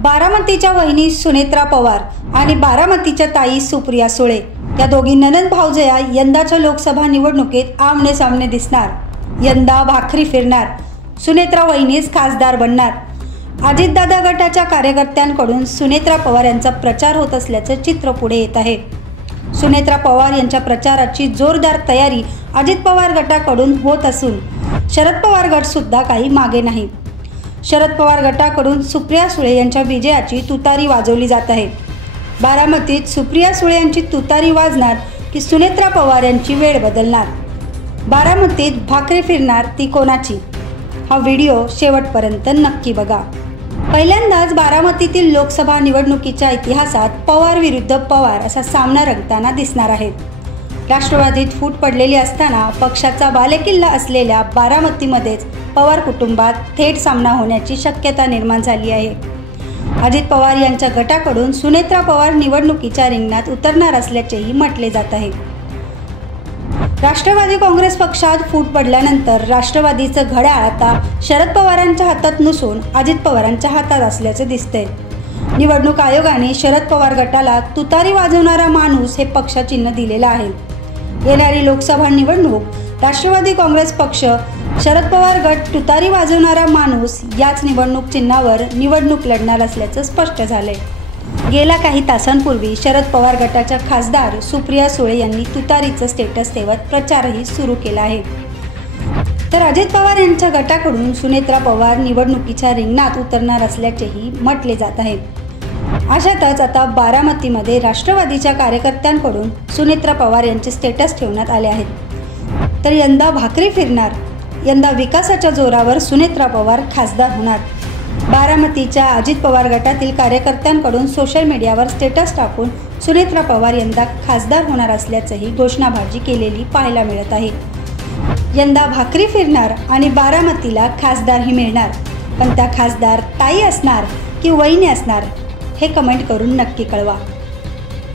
बारामतीच्या वहिनी सुनेत्रा पवार आणि बारामतीच्या ताई सुप्रिया सुळे या दोघी ननंद भावजया यंदाच्या लोकसभा निवडणुकीत आमने सामने दिसणार। यंदा भाकरी फिरणार, सुनेत्रा वहिनीच खासदार बनणार। अजितदादा गटाच्या कार्यकर्त्यांकडून सुनेत्रा पवार यांचा प्रचार होत असल्याचं चित्र पुढे येत आहे। सुनेत्रा पवार यांच्या प्रचाराची जोरदार तयारी अजित पवार गटाकडून होत असून शरद पवार गट सुद्धा काही मागे नाही। शरद पवार गटाकडून सुप्रिया सुळे यांच्या विजयाची तुतारी वाजवली जात आहे। बारामतीत सुप्रिया सुळे यांची तुतारी वाजणार की सुनेत्रा पवार यांची वेळ बदलणार? बारामतीत भाकरी फिरणार ती कोणाची? हा व्हिडिओ शेवटपर्यंत नक्की बघा। पहिल्यांदाच बारामतीतील लोकसभा निवडणुकीच्या इतिहासात पवार विरुद्ध पवार असा सामना रंगताना दिसणार आहे। राष्ट्रवादीत फूट पडलेली असताना पक्षाचा बालेकिल्ला असलेल्या बारामतीमध्येच पवार कुटुंबात थेट सामना होण्याची शक्यता निर्माण झाली आहे। अजित पवार यांच्या गटाकडून सुनेत्रा पवार निवडणुकीच्या रिंगणात उतरणार असल्याचेही म्हटले जात आहे। राष्ट्रवादी काँग्रेस पक्षात फूट पडल्यानंतर राष्ट्रवादीचं घड्याळ आता शरद पवारांच्या हातात नसून अजित पवारांच्या हातात असल्याचे दिसते। निवडणूक आयोगाने शरद पवार गटाला तुतारी वाजवणारा माणूस हे पक्षचिन्ह दिलेलं आहे। येणारी लोकसभा निवडणूक राष्ट्रवादी काँग्रेस पक्ष, शरद पवार गट तुतारी वाजवणारा माणूस याच निवडणूक चिन्हावर निवडणूक लढणार असल्याचं स्पष्ट झालंय। गेल्या काही तासांपूर्वी शरद पवार गटाच्या खासदार सुप्रिया सुळे यांनी तुतारीचं स्टेटस ठेवत प्रचारही सुरू केला आहे। तर अजित पवार यांच्या गटाकडून सुनेत्रा पवार निवडणुकीच्या रिंगणात उतरणार असल्याचेही म्हटले जात आहे। अशातच आता बारामतीमध्ये राष्ट्रवादीच्या कार्यकर्त्यांकडून सुनेत्रा पवार यांचे स्टेटस ठेवण्यात आले आहेत। तर यंदा भाकरी फिरणार, यंदा विकासाच्या जोरावर सुनेत्रा पवार खासदार होणार। बारामतीच्या अजित पवार गटातील कार्यकर्त्यांकडून सोशल मीडियावर स्टेटस टाकून सुनेत्रा पवार यंदा खासदार होणार असल्याचंही घोषणाबाजी केलेली पाहायला मिळत आहे। यंदा भाकरी फिरणार आणि बारामतीला खासदारही मिळणार, पण त्या खासदार ताई असणार की वहिनी असणार हे कमेंट करून नक्की कळवा।